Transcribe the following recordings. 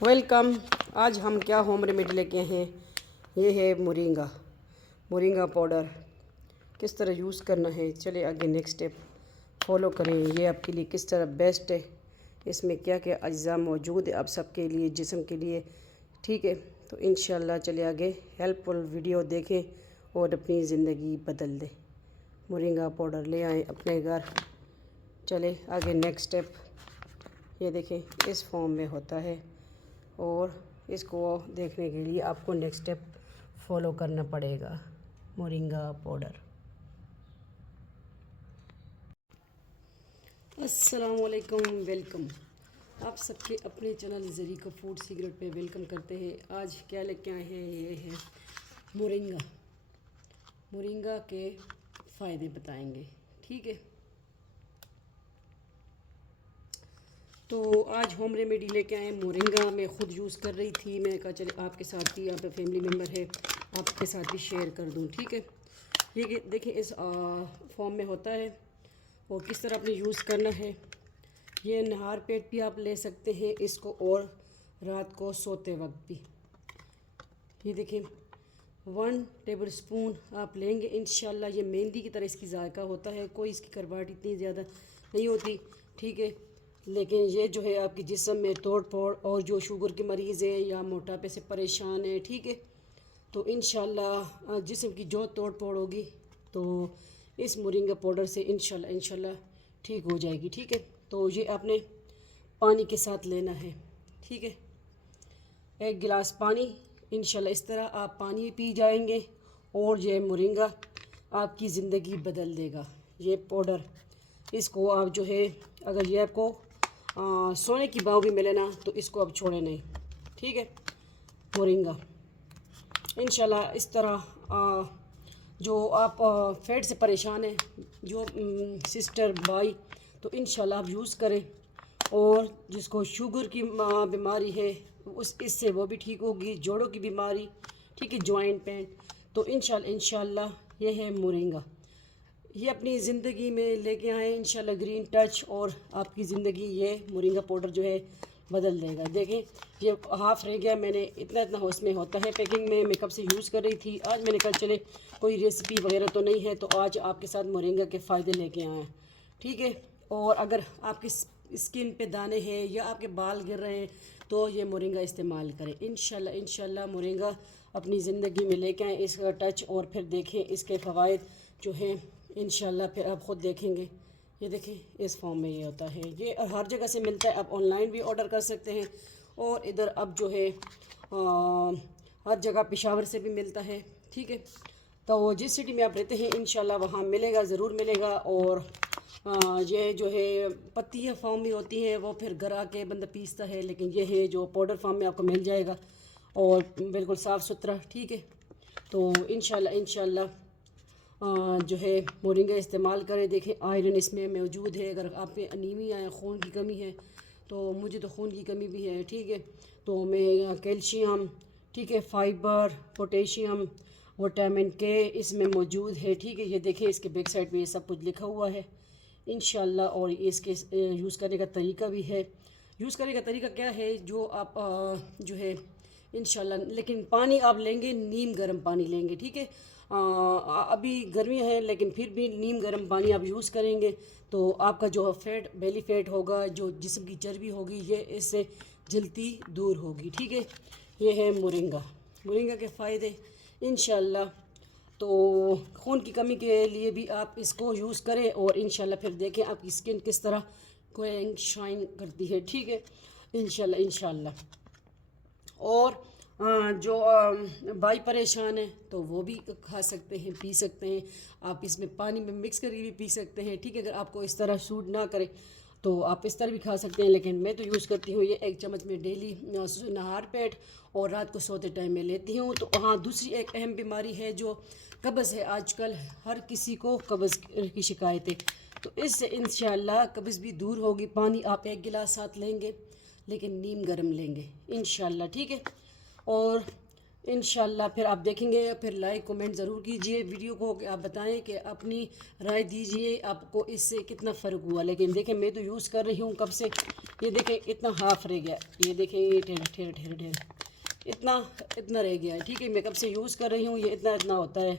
Welcome. आज हम क्या होम रेमेडी लेके हैं। ये है मोरिंगा पाउडर। किस तरह यूज़ करना है, चलिए आगे नेक्स्ट स्टेप फॉलो करें। ये आपके लिए किस तरह बेस्ट है, इसमें क्या क्या अज्जा मौजूद है आप सबके लिए, जिस्म के लिए। ठीक है, तो इंशाल्लाह चलिए आगे हेल्पफुल वीडियो देखें और अपनी ज़िंदगी बदल दें। मोरिंगा पाउडर ले आएँ अपने घर। चले आगे नेक्स्ट स्टेप। ये देखें इस फॉर्म में होता है और इसको देखने के लिए आपको नेक्स्ट स्टेप फॉलो करना पड़ेगा। Moringa powder. अस्सलाम वालेकुम, वेलकम। आप सबके अपने चैनल ज़रीका फूड सीक्रेट पे वेलकम करते हैं। आज क्या लेके आए हैं, ये है मोरिंगा के फ़ायदे बताएंगे। ठीक है, तो आज होम रेमेडी लेके आए मोरिंगा। मैं ख़ुद यूज़ कर रही थी, मैंने कहा चले आपके साथ भी, यहाँ पे फैमिली मेम्बर है, आपके साथ भी शेयर कर दूँ। ठीक है, ये देखिए इस फॉर्म में होता है और किस तरह आपने यूज़ करना है। ये नहार पेट भी आप ले सकते हैं इसको, और रात को सोते वक्त भी। ये देखें 1 टेबल स्पून आप लेंगे। इंशाल्लाह ये मेहंदी की तरह इसकी जायका होता है, कोई इसकी करवाहट इतनी ज़्यादा नहीं होती। ठीक है, लेकिन ये जो है आपके जिस्म में तोड़ फोड़, और जो शुगर के मरीज़ हैं या मोटापे से परेशान हैं, ठीक है, तो इंशाल्लाह जिस्म की जो तोड़ फोड़ होगी तो इस मोरिंगा पाउडर से इंशाल्लाह ठीक हो जाएगी। ठीक है, तो ये आपने पानी के साथ लेना है। ठीक है, 1 गिलास पानी। इंशाल्लाह इस तरह आप पानी पी जाएंगे और ये मोरिंगा आपकी ज़िंदगी बदल देगा। ये पाउडर, इसको आप जो है, अगर ये आपको सोने की बाव भी मिले ना तो इसको अब छोड़े नहीं। ठीक है, मोरिंगा इंशाल्लाह इस तरह जो आप फैट से परेशान हैं, जो सिस्टर भाई, तो इंशाल्लाह आप यूज़ करें। और जिसको शुगर की बीमारी है इससे वो भी ठीक होगी, जोड़ों की बीमारी, ठीक है, जॉइंट पेन, तो इंशाल्लाह ये है मोरिंगा। ये अपनी ज़िंदगी में लेके आए इंशाल्लाह ग्रीन टच, और आपकी ज़िंदगी ये मोरिंगा पाउडर जो है बदल देगा। देखें ये हाफ़ रह गया, मैंने इतना उसमें होता है पैकिंग में, मैं कब से यूज़ कर रही थी। आज मैंने कहा चले कोई रेसिपी वगैरह तो नहीं है, तो आज आपके साथ मोरिंगा के फ़ायदे लेके आए हैं। ठीक है, और अगर आपकी स्किन पे दाने हैं या आपके बाल गिर रहे हैं तो ये मोरिंगा इस्तेमाल करें। इंशाल्लाह मोरिंगा अपनी ज़िंदगी में लेके आएँ इसका टच, और फिर देखें इसके फ़वाइद जो हैं इंशाल्लाह फिर आप ख़ुद देखेंगे। ये देखें इस फॉर्म में ये होता है, ये हर जगह से मिलता है, आप ऑनलाइन भी ऑर्डर कर सकते हैं, और इधर अब जो है हर जगह पेशावर से भी मिलता है। ठीक है, तो जिस सिटी में आप रहते हैं इंशाल्लाह वहाँ मिलेगा, ज़रूर मिलेगा। और ये जो है पत्तियाँ फॉर्म में होती हैं, वो फिर घर आके बंदा पीसता है, लेकिन ये है जो पाउडर फॉर्म में आपको मिल जाएगा और बिल्कुल साफ़ सुथरा। ठीक है, तो इंशाल्लाह जो है मोरिंगा इस्तेमाल करें। देखें आयरन इसमें मौजूद है, अगर आप पे अनीमिया है, खून की कमी है, तो मुझे तो खून की कमी भी है। ठीक है, तो मैं कैल्शियम, ठीक है, फाइबर, पोटेशियम, विटामिन के इसमें मौजूद है। ठीक है, ये देखें इसके बैक साइड पे ये सब कुछ लिखा हुआ है इंशाल्लाह। और इसके यूज़ करने का तरीका भी है। यूज़ करने का तरीका क्या है, जो आप जो है इंशाल्लाह, लेकिन पानी आप लेंगे नीम गर्म पानी लेंगे। ठीक है, अभी गर्मी है लेकिन फिर भी नीम गर्म पानी आप यूज़ करेंगे तो आपका जो फैट, बेली फैट होगा, जो जिस्म की चर्बी होगी, ये इससे जल्दी दूर होगी। ठीक है, ये है मोरिंगा के फ़ायदे इंशाल्लाह। तो खून की कमी के लिए भी आप इसको यूज़ करें, और इंशाल्लाह फिर देखें आपकी स्किन किस तरह ग्लोइंग शाइन करती है। ठीक है, इंशाल्लाह। और जो भाई परेशान है तो वो भी खा सकते हैं, पी सकते हैं। आप इसमें पानी में मिक्स करके भी पी सकते हैं। ठीक है, अगर आपको इस तरह सूट ना करे तो आप इस तरह भी खा सकते हैं, लेकिन मैं तो यूज़ करती हूँ ये 1 चम्मच में डेली नहार पेट, और रात को सोते टाइम में लेती हूँ। तो हाँ, दूसरी एक अहम बीमारी है जो कब्ज़ है। आजकल हर किसी को कब्ज़ की शिकायत है, तो इससे इंशाल्लाह कब्ज़ भी दूर होगी। पानी आप 1 गिलास साथ लेंगे, लेकिन नीम गर्म लेंगे इंशाल्लाह। ठीक है, और इंशाल्लाह फिर आप देखेंगे, फिर लाइक कमेंट ज़रूर कीजिए वीडियो को, कि आप बताएं कि अपनी राय दीजिए आपको इससे कितना फ़र्क हुआ। लेकिन देखें मैं तो यूज़ कर रही हूँ कब से, ये देखें इतना हाफ रह गया, ये देखें ये ढेर ढेर ढेर ढेर इतना इतना रह गया है, ठीक है। मैं कब से यूज़ कर रही हूँ, ये इतना इतना होता है,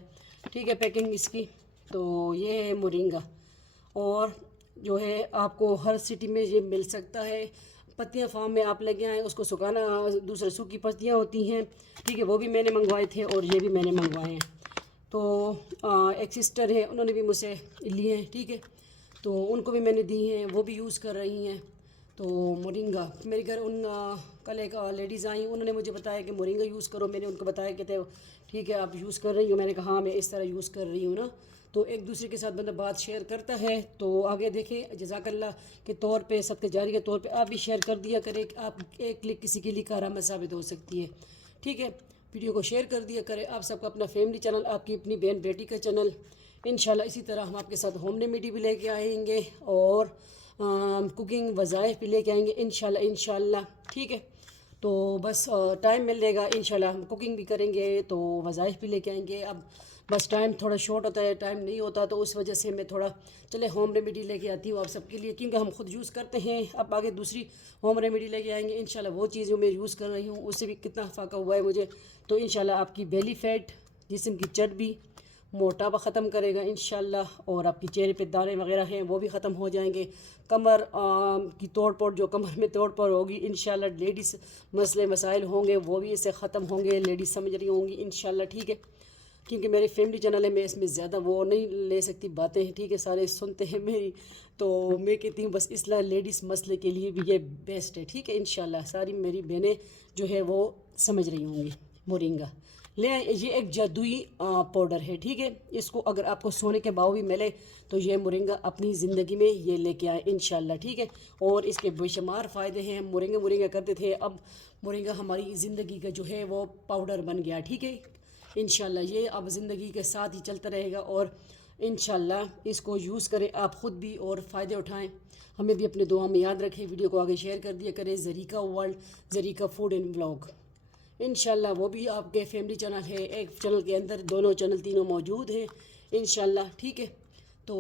ठीक है पैकिंग इसकी। तो ये है मोरिंगा, और जो है आपको हर सिटी में ये मिल सकता है। पत्तियां फार्म में आप लेके आए, उसको सुखाना, दूसरे सूखी पत्तियां होती हैं, ठीक है, वो भी मैंने मंगवाए थे और ये भी मैंने मंगवाए हैं। तो एक सिस्टर है, उन्होंने भी मुझसे लिए हैं, ठीक है, तो उनको भी मैंने दी हैं, वो भी यूज़ कर रही हैं। तो मोरिंगा मेरे घर कल एक लेडीज़ आई, उन्होंने मुझे बताया कि मोरिंगा यूज़ करो। मैंने उनको बताया कि ठीक है आप यूज़ कर रही हो, मैंने कहा हाँ मैं इस तरह यूज़ कर रही हूँ ना। तो एक दूसरे के साथ बंदा बात शेयर करता है, तो आगे देखें जज़ाकल्लाह के तौर पे, सदक़े जारी के तौर पे आप भी शेयर कर दिया करें। आप एक क्लिक किसी के लिए कारआमद साबित हो सकती है, ठीक है। वीडियो को शेयर कर दिया करें। आप सबका अपना फैमिली चैनल, आपकी अपनी बहन बेटी का चैनल, इंशाल्लाह इसी तरह हम आपके साथ होम रेमेडी भी लेके आएंगे और कुकिंग वज़ाइफ भी लेके आएंगे इंशाल्लाह, ठीक है। तो बस टाइम मिलेगा इंशाल्लाह हम कुकिंग भी करेंगे, तो वज़ाइफ भी लेके आएंगे। अब बस टाइम थोड़ा शॉर्ट होता है, टाइम नहीं होता, तो उस वजह से मैं थोड़ा चले होम रेमेडी लेके आती हूँ आप सबके लिए, क्योंकि हम खुद यूज़ करते हैं। अब आगे दूसरी होम रेमेडी लेके आएंगे इंशाल्लाह। वो चीज़ जो मैं यूज़ कर रही हूँ उससे भी कितना फ़ायदा हुआ है मुझे, तो इंशाल्लाह आपकी बेली फैट, जिस्म की चर्बी, मोटापा ख़त्म करेगा इंशाल्लाह, और आपकी चेहरे पे दाने वगैरह हैं वो भी ख़त्म हो जाएंगे। कमर की तोड़ फोड़, जो कमर में तोड़ फोड़ होगी इंशाल्लाह, लेडीज़ मसले मसाइल होंगे वो भी इससे ख़त्म होंगे, लेडीज़ समझ रही होंगी इंशाल्लाह, ठीक है। क्योंकि मेरी फैमिली चैनल है, मैं इसमें ज़्यादा वो नहीं ले सकती बातें हैं, ठीक है, सारे सुनते हैं मेरी, तो मैं कहती हूँ बस इसलिए लेडीज़ मसले के लिए भी ये बेस्ट है, ठीक है। इंशाल्लाह सारी मेरी बहनें जो है वो समझ रही होंगी। मोरिंगा ले आए, ये एक जादुई पाउडर है, ठीक है। इसको अगर आपको सोने के भाव भी मिले तो ये मोरिंगा अपनी ज़िंदगी में ये लेके आए इंशाल्लाह, ठीक है। और इसके बेशुमार फ़ायदे हैं। मोरिंगा करते थे, अब मोरिंगा हमारी ज़िंदगी का जो है वो पाउडर बन गया, ठीक है। इंशाल्लाह ये अब ज़िंदगी के साथ ही चलता रहेगा, और इंशाल्लाह इसको यूज़ करें आप ख़ुद भी और फ़ायदे उठाएं। हमें भी अपने दुआ में याद रखें। वीडियो को आगे शेयर कर दिया करें। Zarika world, Zarika food and vlog, इंशाल्लाह वो भी आपके फैमिली चैनल है, एक चैनल के अंदर दोनों चैनल तीनों मौजूद हैं इंशाल्लाह, ठीक है। तो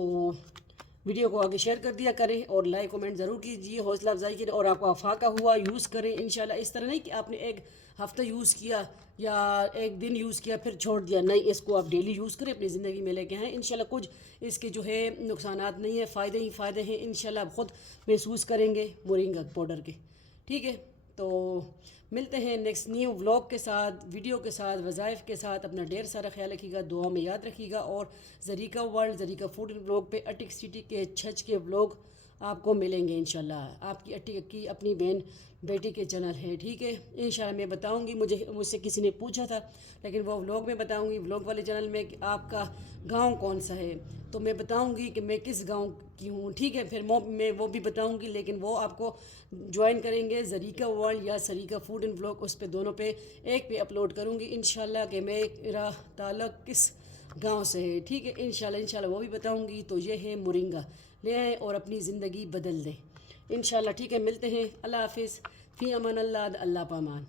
वीडियो को आगे शेयर कर दिया करें और लाइक कमेंट ज़रूर कीजिए, हौसला अफजाई करें, और आपको अफाका हुआ यूज़ करें इंशाल्लाह। इस तरह नहीं कि आपने एक हफ़्ता यूज़ किया या एक दिन यूज़ किया फिर छोड़ दिया, नहीं, इसको आप डेली यूज़ करें, अपनी ज़िंदगी में लेके आएँ इंशाल्लाह। कुछ इसके जो है नुकसानात नहीं है, फ़ायदे ही फ़ायदे हैं इंशाल्लाह। आप ख़ुद महसूस करेंगे मोरिंगा पाउडर के, ठीक है। तो मिलते हैं नेक्स्ट न्यू व्लॉग के साथ, वीडियो के साथ, वज़ाइफ के साथ। अपना ढेर सारा ख्याल रखिएगा, दुआ में याद रखिएगा। और Zarika world, Zarika food and vlog पे अटिक सिटी के छच के व्लॉग आपको मिलेंगे इंशाल्लाह। आपकी अटिक की अपनी बहन बेटी के चैनल है, ठीक है। इंशाल्लाह मैं बताऊंगी, मुझसे किसी ने पूछा था, लेकिन वो व्लॉग में बताऊंगी, व्लॉग वाले चैनल में, कि आपका गांव कौन सा है, तो मैं बताऊंगी कि मैं किस गांव की हूँ, ठीक है। फिर मैं वो भी बताऊंगी, लेकिन वो आपको ज्वाइन करेंगे ज़रीका वर्ल्ड या ज़रीका फूड एंड व्लॉग, उस पे दोनों पे एक पे अपलोड करूँगी इंशाल्लाह कि मेरा ताल्लुक़ किस गांव से है, ठीक है। इंशाल्लाह वो भी बताऊँगी। तो ये है मोरिंगा, ले आएँ और अपनी ज़िंदगी बदल दें इंशाल्लाह, ठीक है। मिलते हैं, अल्लाह हाफिज़, फ़ी अमान अल्लाह, अल्लाह पामान।